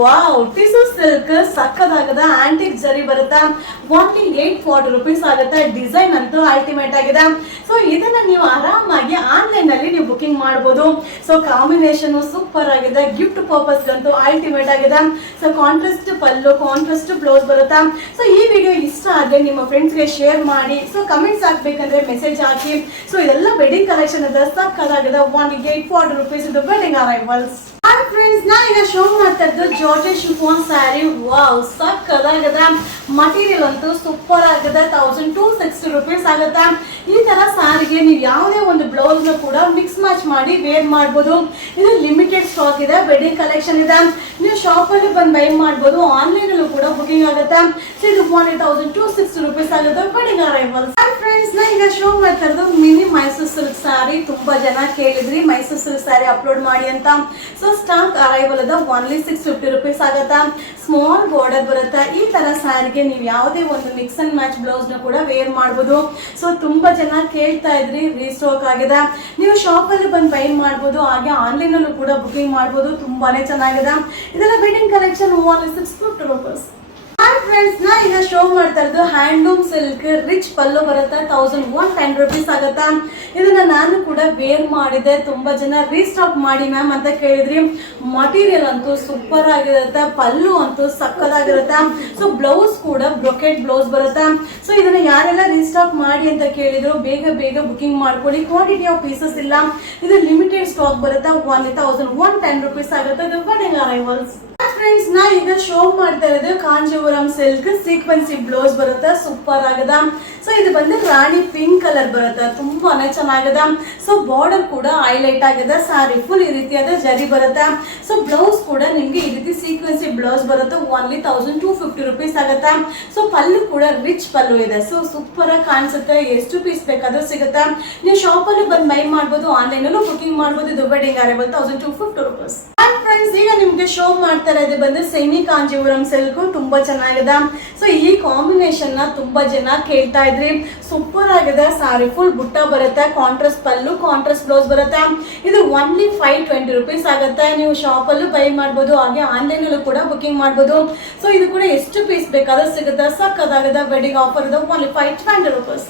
Wow, ಟಿಸು silk ಸಕ್ಕದಾಗದ antique ಜರಿ ಬರುತ್ತಾ. Only 840 rupees ಆಗುತ್ತೆ. ಡಿಸೈನ್ ಅಂತೂ ಅಲ್ಟಿಮೇಟ್ ಆಗಿದೆ. ಸೊ ಇದನ್ನ ನೀವು ಆರಾಮಾಗಿ ಆನ್ಲೈನ್ ನಲ್ಲಿ ನೀವು ಬುಕಿಂಗ್ ಮಾಡಬಹುದು. ಸೊ ಕಾಂಬಿನೇಷನ್ ಸೂಪರ್ ಆಗಿದೆ. ಗಿಫ್ಟ್ ಪರ್ಪಸ್ ಗಂತೂ ಅಲ್ಟಿಮೇಟ್ ಆಗಿದೆ. ಸೊ ಕಾಂಟ್ರಾಸ್ಟ್ ಪಲ್ಲು, ಕಾಂಟ್ರಾಸ್ಟ್ ಬ್ಲೌಸ್ ಬರುತ್ತಾ. ಸೊ ಈ ವಿಡಿಯೋ ಇಷ್ಟ ಆದ್ರೆ ನಿಮ್ಮ ಫ್ರೆಂಡ್ಸ್ ಗೆ ಶೇರ್ ಮಾಡಿ. ಸೊ ಕಮೆಂಟ್ಸ್ ಹಾಕ್ಬೇಕಂದ್ರೆ ಮೆಸೇಜ್ ಹಾಕಿ. ಸೊ ಇದೆಲ್ಲ ವೆಡ್ಡಿಂಗ್ ಕಲೆಕ್ಷನ್ ಅದ ಸಕ್ಕದಾಗಿದೆ. ಓನ್ಲಿ 840 rupees ಇದು ವೆಡ್ಡಿಂಗ್ ಅರೈವಲ್ಸ್. ಹಾಯ್ ಫ್ರೆಂಡ್ಸ್, ನಾ ಈಗ ಶೋ ಮಾಡ್ತಾ ಇದ್ದು ಜಾರ್ಜೆಟ್ ಶಿಫಾನ್ ಸ್ಯಾರಿ. ವಾವ್, ಸಕ್ಕದಾಗದ ಮಟೀರಿಯಲ್ ಅಂತೂ ಸೂಪರ್ ಆಗಿದೆ. 1260 rupees ಆಗುತ್ತೆ. ಈ ತರ ಸ್ಯಾರಿಗೆ ನೀವು ಯಾವುದೇ ಒಂದು ಬ್ಲೌಸ್ ನ ಕೂಡ ಮಿಕ್ಸ್ ಮ್ಯಾಚ್ ಮಾಡಿ ವೇರ್ ಮಾಡಬಹುದು. ಇದು ಲಿಮಿಟೆಡ್ ಸ್ಟಾಕ್ ಇದೆ, ವೆಡ್ಡಿಂಗ್ ಕಲೆಕ್ಷನ್ ಇದೆ. ನೀವು ಶಾಪ್ ಅಲ್ಲಿ ಬಂದು ಬೈ ಮಾಡಬಹುದು. ಆನ್ಲೈನ್ ಅಲ್ಲೂ ಕೂಡ ಬುಕಿಂಗ್ ಆಗುತ್ತೆ. ಸೊ ಇದು 1260 rupees ಆಗುತ್ತೆ ವೆಡ್ಡಿಂಗ್ ಅರೈವಲ್ಸ್. ಹಾಯ್ ಫ್ರೆಂಡ್ಸ್, ನಾ ಈಗ ಶೋ ಮಾಡ್ತಾ ಇರೋದು ಮಿನಿ ಮೈಸೂರು ಸಿಲ್ಕ್ ಸ್ಯಾರಿ. ತುಂಬಾ ಜನ ಕೇಳಿದ್ರಿ ಮೈಸೂರು ಸಿಲ್ಕ್ ಸ್ಯಾರಿ ಅಪ್ಲೋಡ್ ಮಾಡಿ ಅಂತ. ಸೊ ಸ್ಟಾಕ್ ಅರೈವಲ್ ಅದ ಓನ್ಲಿ 650 rupees ಆಗುತ್ತೆ. ಸ್ಮಾಲ್ ಬಾರ್ಡರ್ ಬರುತ್ತೆ. ಈ ತರ ಸ್ಯಾರಿಗೆ ನೀವು ಯಾವುದೇ ಒಂದು ಮಿಕ್ಸ್ ಅಂಡ್ ಮ್ಯಾಚ್ ಬ್ಲೌಸ್ ನ ಕೂಡ ವೇರ್ ಮಾಡಬಹುದು. ಸೊ ತುಂಬಾ ಜನ ಕೇಳ್ತಾ ಇದ್ರಿ, ರೀಸ್ಟಾಕ್ ಆಗಿದೆ. ನೀವು ಶಾಪ್ ಅಲ್ಲಿ ಬಂದು ಬೈ ಮಾಡಬಹುದು. ಹಾಗೆ ಆನ್ಲೈನ್ ಅಲ್ಲೂ ಕೂಡ ಬುಕಿಂಗ್ ಮಾಡಬಹುದು. ತುಂಬಾನೇ ಚೆನ್ನಾಗಿದೆ. ಇದೆಲ್ಲ wedding collection only 650 rupees. Hi friends, ನಾ ಈಗ ಶೋ ಮಾಡ್ತಾ ಇರೋದು ಹ್ಯಾಂಡ್ಲೂಮ್ ಸಿಲ್ಕ್ ರಿಚ್ ಪಲ್ಲು ಬರುತ್ತೆ. 1110 rupees ಆಗುತ್ತೆ. ಇದನ್ನ ನಾನು ಕೂಡ ವೇರ್ ಮಾಡಿದೆ. ತುಂಬಾ ಜನ ರೀಸ್ಟಾಕ್ ಮಾಡಿ ಮ್ಯಾಮ್ ಅಂತ ಕೇಳಿದ್ರಿ. ಮಟೀರಿಯಲ್ ಅಂತೂ ಸೂಪರ್ ಆಗಿರುತ್ತೆ. ಪಲ್ಲು ಅಂತೂ ಸಕ್ಕದಾಗಿರುತ್ತೆ. ಸೊ ಬ್ಲೌಸ್ ಕೂಡ ಬ್ರೊಕೆಟ್ ಬ್ಲೌಸ್ ಬರುತ್ತೆ. ಸೊ ಇದನ್ನ ಯಾರೆಲ್ಲ ರೀಸ್ಟಾಕ್ ಮಾಡಿ ಅಂತ ಕೇಳಿದ್ರು, ಬೇಗ ಬೇಗ ಬುಕಿಂಗ್ ಮಾಡ್ಕೊಳ್ಳಿ. ಕ್ವಾಂಟಿಟಿ ಆಫ್ ಪೀಸಸ್ ಇಲ್ಲ. ಇದು ಲಿಮಿಟೆಡ್ ಸ್ಟಾಕ್ ಬರುತ್ತೆ. 1110 rupees ಆಗುತ್ತೆ. ಇದು ವೆಡ್ಡಿಂಗ್ ಅರೈವಲ್ಸ್. ಫ್ರೆಂಡ್ಸ್, ನಾ ಈಗ ಶೋ ಮಾಡ್ತಾ ಇರೋದು ಕಾಂಜೀವರಂ ಸಿಲ್ಕ್ ಸೀಕ್ವೆನ್ಸಿ ಬ್ಲೌಸ್ ಬರುತ್ತೆ. ಸೂಪರ್ ಆಗದ. ಸೊ ಇದು ಬಂದು ರಾಣಿ ಪಿಂಕ್ ಕಲರ್ ಬರುತ್ತೆ. ತುಂಬಾನೇ ಚೆನ್ನಾಗಿದೆ. ಸೊ ಬಾರ್ಡರ್ ಕೂಡ ಹೈಲೈಟ್ ಆಗಿದೆ. ಸಾರಿ ಫುಲ್ ಈ ರೀತಿಯಾದ ಜರಿ ಬರುತ್ತೆ. ಸೊ ಬ್ಲೌಸ್ ಕೂಡ ನಿಮ್ಗೆ ಈ ರೀತಿ ಸೀಕ್ವೆನ್ಸಿ ಬ್ಲೌಸ್ ಬರುತ್ತೆ. ಓನ್ಲಿ 1250 rupees ಆಗುತ್ತೆ. ಸೊ ಪಲ್ಲು ಕೂಡ ರಿಚ್ ಪಲ್ಲು ಇದೆ. ಸೊ ಸೂಪರ್ ಆಗಿ ಕಾಣಿಸುತ್ತೆ. ಎಷ್ಟು ಪೀಸ್ ಬೇಕಾದ್ರೂ ಸಿಗುತ್ತೆ. ನೀವು ಶಾಪ್ ಅಲ್ಲಿ ಬಂದು ಬೈ ಮಾಡಬಹುದು. ಆನ್ಲೈನ್ ಅಲ್ಲೂ ಬುಕಿಂಗ್ ಮಾಡಬಹುದು. ಇದು ವೆಡ್ಡಿಂಗ್ ಅರೈವಲ್ 1250 rupees. ಫ್ರೆಂಡ್ಸ್, ಈಗ ನಿಮ್ಗೆ ಶೋ ಮಾಡ್ತಾ ಇರೋದು ಬಂದು ಸೆಮಿ ಕಾಂಜೀವರಂ ಸಿಲ್ಕ್. ತುಂಬಾ ಚೆನ್ನಾಗಿದೆ. ಸೊ ಈ ಕಾಂಬಿನೇಷನ್ ನ ತುಂಬಾ ಜನ ಕೇಳ್ತಾ ಇದ್ರಿ. ಸೂಪರ್ ಆಗಿದೆ. ಸಾರಿ ಫುಲ್ ಬುಟ್ಟ ಬರುತ್ತೆ. ಕಾಂಟ್ರಾಸ್ಟ್ ಪಲ್ಲು, ಕಾಂಟ್ರಾಸ್ಟ್ ಬ್ಲೌಸ್ ಬರುತ್ತೆ. ಇದು ಓನ್ಲಿ 520 rupees ಆಗುತ್ತೆ. ನೀವು ಶಾಪ್ ಅಲ್ಲೂ ಬೈ ಮಾಡಬಹುದು. ಹಾಗೆ ಆನ್ಲೈನ್ ಅಲ್ಲೂ ಕೂಡ ಬುಕಿಂಗ್ ಮಾಡಬಹುದು. ಸೊ ಇದು ಕೂಡ ಎಷ್ಟು ಪೀಸ್ ಬೇಕಾದ್ರೂ ಸಿಗುತ್ತೆ. ಸಕ್ಕದಾಗಿದೆ. ವೆಡ್ಡಿಂಗ್ ಆಫರ್ ಇದೆ. Only 520 rupees.